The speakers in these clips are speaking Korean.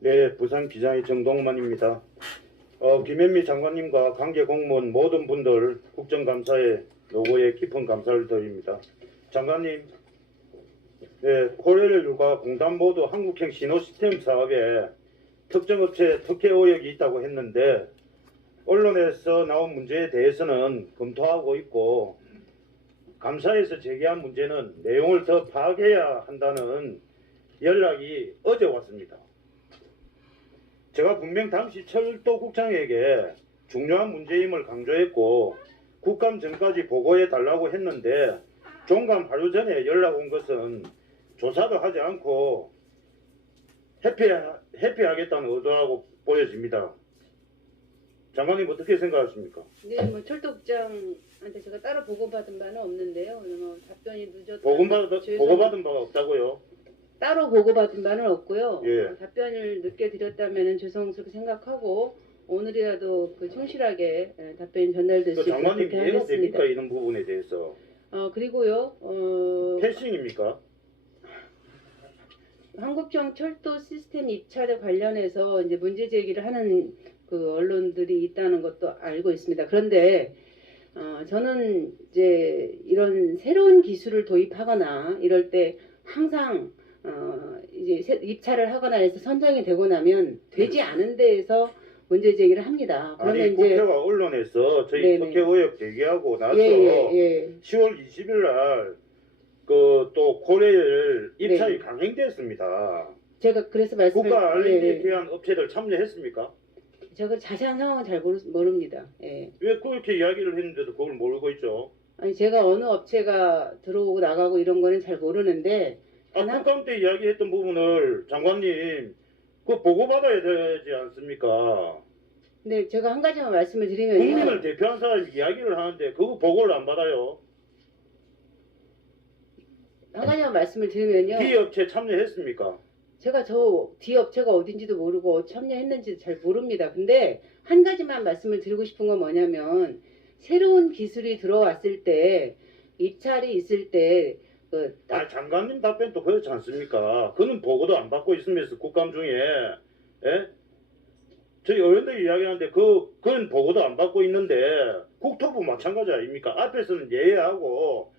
네, 부산 기장의 정동만입니다. 김현미 장관님과 관계 공무원 모든 분들 국정감사에 노고에 깊은 감사를 드립니다. 장관님, 네, 코레일과 공단 모두 한국형 신호시스템 사업에 특정 업체 특혜 의혹이 있다고 했는데 언론에서 나온 문제에 대해서는 검토하고 있고 감사에서 제기한 문제는 내용을 더 파악해야 한다는 연락이 어제 왔습니다. 제가 분명 당시 철도국장에게 중요한 문제임을 강조했고 국감 전까지 보고해 달라고 했는데 종감 하루 전에 연락 온 것은 조사도 하지 않고 회피하겠다는 의도라고 보여집니다. 장관님 어떻게 생각하십니까? 네, 뭐 철도국장한테 제가 따로 보고받은 바는 없는데요. 뭐 답변이 늦었다. 보고받은 바가 없다고요? 따로 보고받은 바는 없고요. 예. 답변을 늦게 드렸다면 죄송스럽게 생각하고 오늘이라도 충실하게 답변이 전달될 수 있도록 장관님 그렇게 이해가 하겠습니다. 됩니까? 이런 부분에 대해서. 그리고요. 패싱입니까? 한국형 철도 시스템 입찰에 관련해서 이제 문제 제기를 하는 그 언론들이 있다는 것도 알고 있습니다. 그런데 저는 이제 이런 새로운 기술을 도입하거나 이럴 때 항상 이제 입찰을 하거나 해서 선정이 되고 나면 되지 않은 데에서 문제 제기를 합니다. 그러면 아니 이제 국회와 언론에서 저희 네네. 특혜 의혹 제기하고 나서 예. 10월 20일 날 그 또 코레일 입찰이 네. 강행됐습니다. 제가 그래서 말씀을 국가 R&D에 대한 업체들 참여했습니까? 제가 자세한 상황은 잘 모릅니다. 예. 왜 그렇게 이야기를 했는데도 그걸 모르고 있죠? 아니 제가 어느 업체가 들어오고 나가고 이런 거는 잘 모르는데 국감 때 이야기했던 부분을 장관님 그 보고받아야 되지 않습니까? 근데 제가 한 가지만 말씀을 드리면요. 국민을 대표한 사람이 이야기를 하는데 그거 보고를 안 받아요. 한 가지만 말씀을 드리면요. D업체 참여했습니까? 제가 저 D업체가 어딘지도 모르고 참여했는지도 잘 모릅니다. 근데 한 가지만 말씀을 드리고 싶은 건 뭐냐면 새로운 기술이 들어왔을 때 입찰이 있을 때 장관님 답변도 그렇지 않습니까? 그는 보고도 안 받고 있으면서 국감 중에 예? 저희 의원들이 이야기하는데 그건 보고도 안 받고 있는데 국토부 마찬가지 아닙니까? 앞에서는 예의하고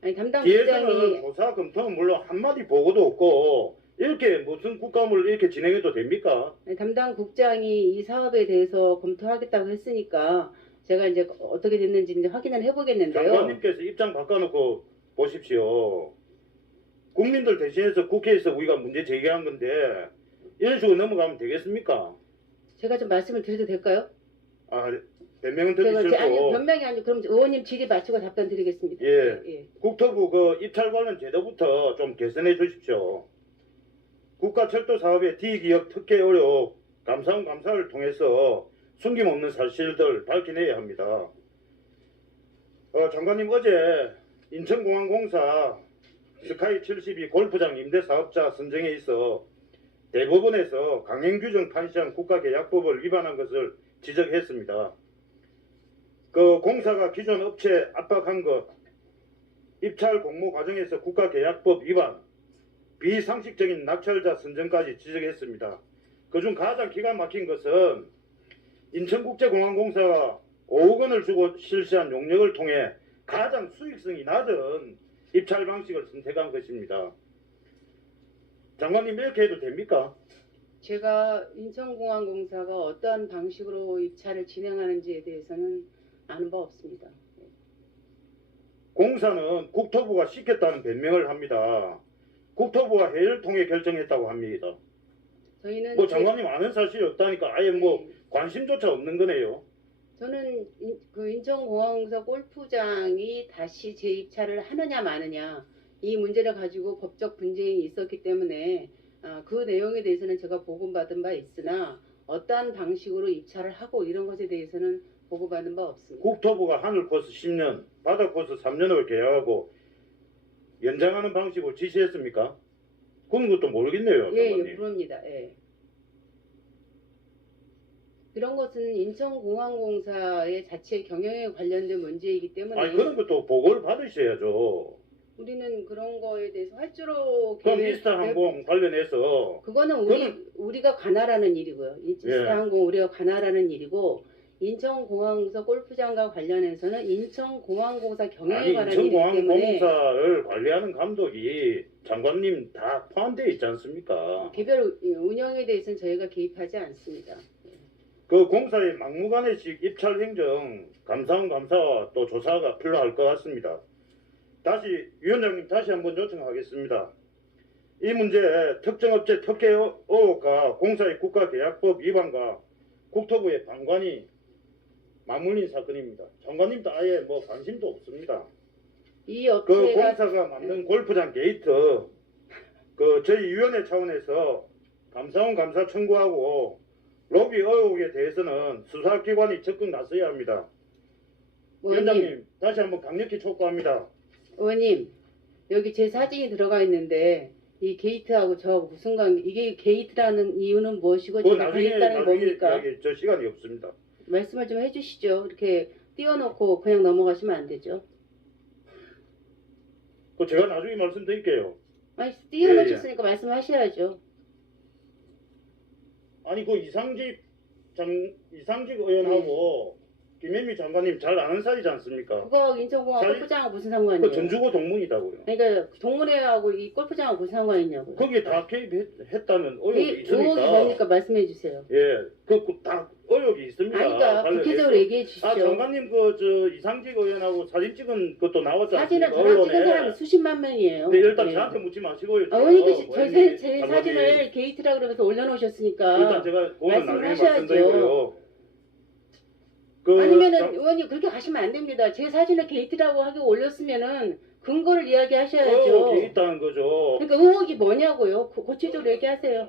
아니 담당 뒤에서는 국장이 조사 검토는 물론 한마디 보고도 없고 이렇게 무슨 국감을 이렇게 진행해도 됩니까? 담당 국장이 이 사업에 대해서 검토하겠다고 했으니까 제가 이제 어떻게 됐는지 이제 확인을 해보겠는데요. 장관님께서 입장 바꿔놓고 보십시오. 국민들 대신해서 국회에서 우리가 문제 제기한 건데 이런 식으로 넘어가면 되겠습니까? 제가 좀 말씀을 드려도 될까요? 변명은 듣기 싫고. 아니 변명이 아니고 그럼 의원님 질의 마치고 답변 드리겠습니다. 예. 국토부 그 입찰 관련 제도부터 좀 개선해 주십시오. 국가철도사업의 D기업 특혜 의혹 감사를 통해서 숨김없는 사실들 밝혀내야 합니다. 장관님 어제 인천공항공사 스카이 72 골프장 임대사업자 선정에 있어 대법원에서 강행규정 판시한 국가계약법을 위반한 것을 지적했습니다. 그 공사가 기존 업체 압박한 것, 입찰 공모 과정에서 국가계약법 위반, 비상식적인 낙찰자 선정까지 지적했습니다. 그중 가장 기가 막힌 것은 인천국제공항공사가 5억 원을 주고 실시한 용역을 통해 가장 수익성이 낮은 입찰 방식을 선택한 것입니다. 장관님 이렇게 해도 됩니까? 제가 인천공항공사가 어떠한 방식으로 입찰을 진행하는지에 대해서는 아는 바 없습니다. 공사는 국토부가 시켰다는 변명을 합니다. 국토부가 회의를 통해 결정했다고 합니다. 저희는 뭐 장관님 아는 사실이 없다니까 아예 뭐 관심조차 없는 거네요. 저는 그 인천공항공사 골프장이 다시 재입찰을 하느냐 마느냐 이 문제를 가지고 법적 분쟁이 있었기 때문에 그 내용에 대해서는 제가 보고받은 바 있으나 어떠한 방식으로 입찰을 하고 이런 것에 대해서는 보고받은 바 없습니다. 국토부가 하늘코스 10년, 바다코스 3년을 계약하고 연장하는 방식으로 지시했습니까? 그런 것도 모르겠네요. 장관님. 예, 모릅니다. 예. 그런 것은 인천공항공사의 자체 경영에 관련된 문제이기 때문에 아니 그런 것도 보고를 받으셔야죠. 우리는 그런 거에 대해서 활주로 그럼 계획- 이스타항공 관련해서 그거는 그거는- 우리가 관할하는 일이고요. 예. 이스타항공 우리가 관할하는 일이고 인천공항공사 골프장과 관련해서는 인천공항공사 경영에 아니 관한 일이기 때문에 인천공항공사를 관리하는 감독이 장관님 다 포함되어 있지 않습니까? 개별 운영에 대해서는 저희가 개입하지 않습니다. 그 공사의 막무가내식 입찰 행정 감사원 감사와 또 조사가 필요할 것 같습니다. 다시 위원장님 다시 한번 요청하겠습니다. 이 문제 특정 업체 특혜 의혹과 공사의 국가계약법 위반과 국토부의 방관이 맞물린 사건입니다. 장관님도 아예 뭐 관심도 없습니다. 이 그 업체가 공사가 만든 골프장 게이트 그 저희 위원회 차원에서 감사원 감사 청구하고 로비 의혹에 대해서는 수사기관이 적극 나서야 합니다. 위원장님 다시 한번 강력히 촉구합니다. 의원님 여기 제 사진이 들어가 있는데 이 게이트하고 저하고 무슨 관계? 이게 게이트라는 이유는 무엇이고 그 제가 나중에 게이트라는 게 뭡니까? 이야기 저 시간이 없습니다. 말씀을 좀 해주시죠. 이렇게 띄워놓고 그냥 넘어가시면 안 되죠. 그 제가 나중에 말씀드릴게요. 아니 띄워놓으셨으니까 말씀하셔야죠. 아니 그 이상직 의원하고 김현미 장관님 잘 아는 사이지 않습니까? 그거 인천공항 잘- 골프장하고 무슨 그 상관이에요? 전주고 동문이다고요. 그러니까 동문회하고 이 골프장하고 무슨 상관이 있냐고요. 거기에 다 개입했다는 의혹이 의혹이 있으니까. 뭡니까? 말씀해 주세요. 예, 다 의혹이 있습니다. 아니, 그러니까 관련해서. 구체적으로 얘기해 주시죠. 아, 장관님 그 저 이상직 의원하고 사진 찍은 것도 나왔지 사진을 않습니까? 저랑 찍은 사람이 수십만 명이에요. 근데 일단 네. 저한테 묻지 마시고요. 의원님께서 뭐 제 의원님이 사진을 장관님, 게이트라 그러면서 올려놓으셨으니까 일단 제가 그거는 나중에 말씀하셔야죠. 말씀드리고요. 그 아니면은 장- 의원님 그렇게 가시면 안 됩니다. 제 사진을 게이트라고 하고 올렸으면은 근거를 이야기하셔야죠. 의혹이 있다는 거죠. 그러니까 의혹이 뭐냐고요. 구체적으로 얘기하세요.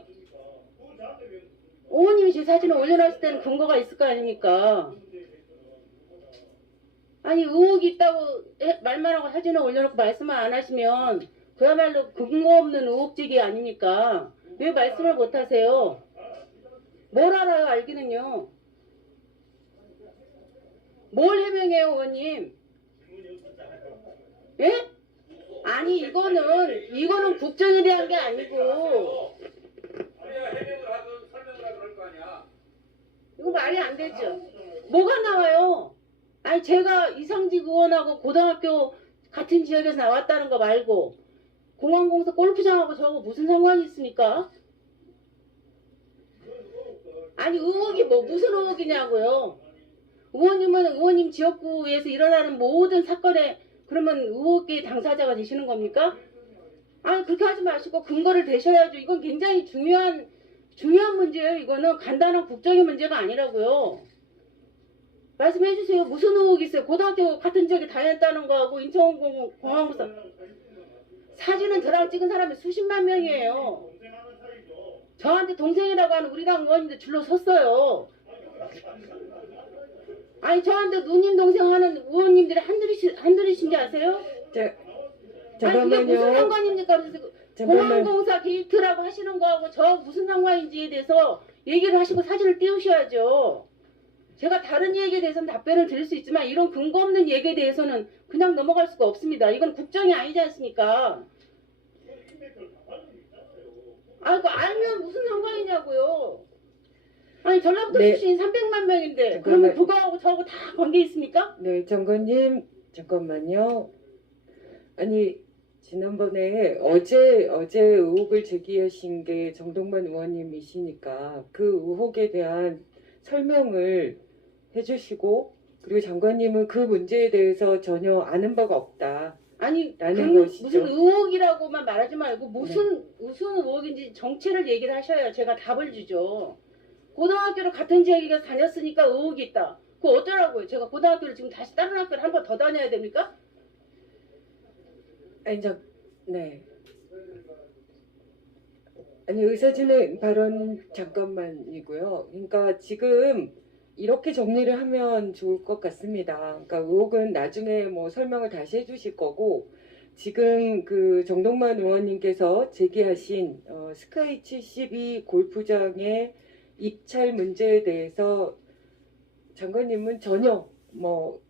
의원님이 제 사진을 올려놨을 때는 근거가 있을 거 아닙니까? 아니 의혹이 있다고 말만 하고 사진을 올려놓고 말씀을 안 하시면 그야말로 근거 없는 의혹제기 아닙니까? 왜 말씀을 못 하세요? 뭘 알아요 알기는요. 뭘 해명해요 의원님? 예? 아니 이거는 국정에 대한 게 아니고 이거 말이 안 되죠. 뭐가 나와요? 아니 제가 이상직 의원하고 고등학교 같은 지역에서 나왔다는 거 말고 공항공사 골프장하고 저거 무슨 상관이 있습니까? 아니 의혹이 뭐 무슨 의혹이냐고요. 의원님은 의원님 지역구에서 일어나는 모든 사건에 그러면 의혹의 당사자가 되시는 겁니까? 아니 그렇게 하지 마시고 근거를 대셔야죠. 이건 굉장히 중요한 문제예요. 이거는 간단한 국정의 문제가 아니라고요. 말씀해 주세요. 무슨 의혹이 있어요? 고등학교 같은 지역에 다녔다는 거하고 인천공항공사 사진은 저랑 찍은 사람이 수십만 명이에요. 저한테 동생이라고 하는 우리 당 의원님들 줄로 섰어요. 아니 저한테 누님 동생 하는 의원님들이 한둘이신지 아세요? 아니 이게 무슨 잠깐만요. 상관입니까? 그래서 잠깐만. 공항공사 게이트라고 하시는 거하고 저 무슨 상관인지에 대해서 얘기를 하시고 사진을 띄우셔야죠. 제가 다른 얘기에 대해서는 답변을 드릴 수 있지만 이런 근거 없는 얘기에 대해서는 그냥 넘어갈 수가 없습니다. 이건 국정이 아니지 않습니까? 아, 그거 알면 무슨 상관이냐고요. 아니 전라북도 네. 출신 300만 명인데 잠깐만. 그러면 그거하고 저하고 다 관계 있습니까? 네, 장관님, 잠깐만요. 아니, 지난번에 어제 의혹을 제기하신 게 정동만 의원님이시니까 그 의혹에 대한 설명을 해주시고, 그리고 장관님은 그 문제에 대해서 전혀 아는 바가 없다. 아니 라는 것이죠. 무슨 의혹이라고만 말하지 말고 무슨 의혹인지 정체를 얘기를 하셔야 제가 답을 주죠. 고등학교를 같은 지역에 다녔으니까 의혹이 있다. 그거 어쩌라고요? 제가 고등학교를 지금 다시 다른 학교를 한 번 더 다녀야 됩니까? 아니, 네. 아니, 의사진행 발언 잠깐만이고요. 그러니까 지금 이렇게 정리를 하면 좋을 것 같습니다. 그러니까 의혹은 나중에 뭐 설명을 다시 해주실 거고, 지금 그 정동만 의원님께서 제기하신 스카이 72 골프장의 입찰 문제에 대해서 장관님은 전혀 뭐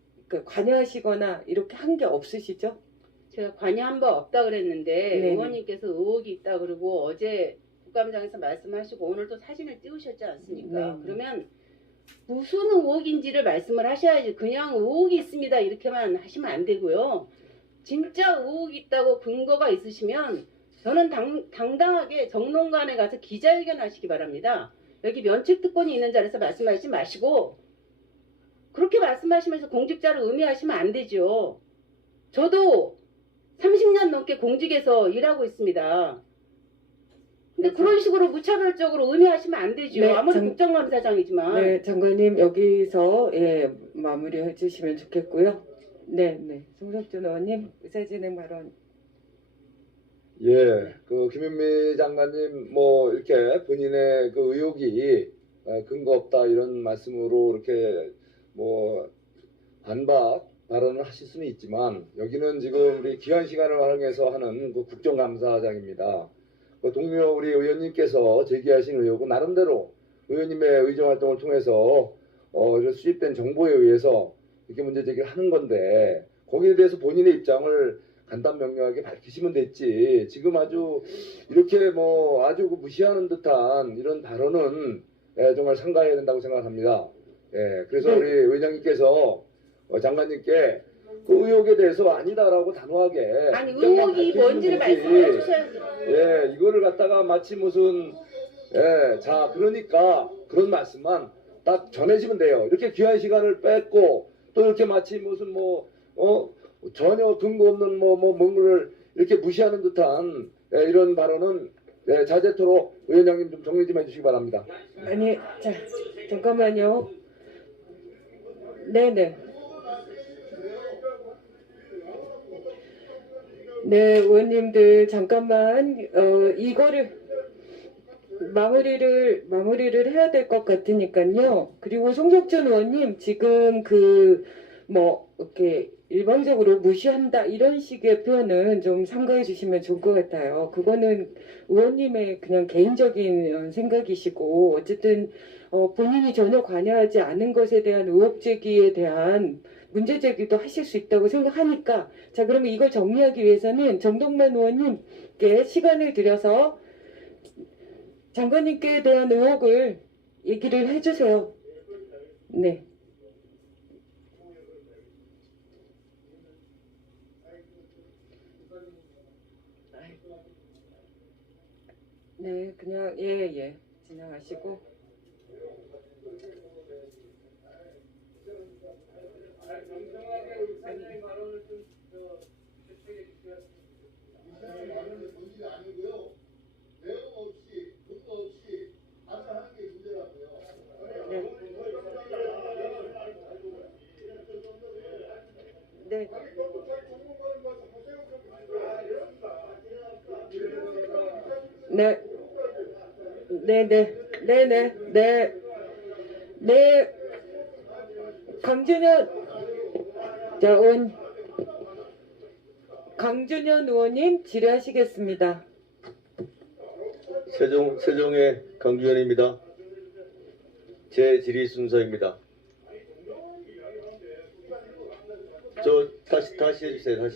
관여하시거나 이렇게 한 게 없으시죠? 제가 관여한 바 없다 그랬는데 네네. 의원님께서 의혹이 있다 그러고 어제 국감장에서 말씀하시고 오늘 또 사진을 띄우셨지 않습니까? 네네. 그러면 무슨 의혹인지를 말씀을 하셔야지 그냥 의혹이 있습니다 이렇게만 하시면 안 되고요. 진짜 의혹이 있다고 근거가 있으시면 저는 당당하게 정론관에 가서 기자회견 하시기 바랍니다. 여기 면책특권이 있는 자리에서 말씀하시지 마시고 그렇게 말씀하시면서 공직자를 의미하시면 안 되죠. 저도 30년 넘게 공직에서 일하고 있습니다. 근데 그런 식으로 무차별적으로 의미하시면 안 되죠. 네, 아무리 국정감사장이지만. 네, 장관님 여기서 마무리해 주시면 좋겠고요. 네, 송석준 의원님 의사진행 발언. 예, 그 김현미 장관님 뭐 이렇게 본인의 그 의혹이 근거 없다 이런 말씀으로 이렇게 뭐 반박 발언을 하실 수는 있지만 여기는 지금 우리 귀한 시간을 활용해서 하는 그 국정감사장입니다. 그 동료 우리 의원님께서 제기하신 의혹은 나름대로 의원님의 의정 활동을 통해서 수집된 정보에 의해서 이렇게 문제 제기를 하는 건데 거기에 대해서 본인의 입장을 간단 명료하게 밝히시면 됐지. 지금 아주 이렇게 뭐 아주 무시하는 듯한 이런 발언은 정말 삼가해야 된다고 생각합니다. 그래서 우리 의장님께서 장관님께 그 의혹에 대해서 아니다라고 단호하게 아니 입장만 의혹이 밝히시면 뭔지를 되지. 말씀해 주셔야죠. 이거를 갖다가 마치 무슨 자 그러니까 그런 말씀만 딱 전해지면 돼요. 이렇게 귀한 시간을 뺐고 또 이렇게 마치 무슨 전혀 근거 없는 뭔가를 이렇게 무시하는 듯한 이런 발언은 자제토록 위원장님 좀 정리 좀 해주시기 바랍니다. 아니, 자, 잠깐만요. 네네. 네, 의원님들 잠깐만 이거를 마무리를 해야 될 것 같으니까요. 그리고 송석준 의원님 지금 이렇게 일방적으로 무시한다 이런 식의 표현은 좀 삼가해 주시면 좋을 것 같아요. 그거는 의원님의 그냥 개인적인 생각이시고 어쨌든 본인이 전혀 관여하지 않은 것에 대한 의혹 제기에 대한 문제 제기도 하실 수 있다고 생각하니까 자 그러면 이걸 정리하기 위해서는 정동만 의원님께 시간을 들여서 장관님께 대한 의혹을 얘기를 해주세요. 네. 네, 그냥 지나가시고. 네. 네. 네. 강준현 의원님 질의하시겠습니다. 세종의 강주현입니다. 제 질의 순서입니다. 저 다시 해주세요.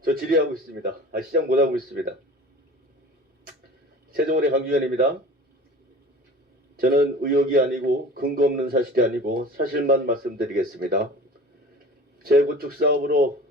저 질의하고 있습니다. 시작 못하고 있습니다. 세종의 강주현입니다. 저는 의혹이 아니고 근거 없는 사실이 아니고 사실만 말씀드리겠습니다. 재구축 사업으로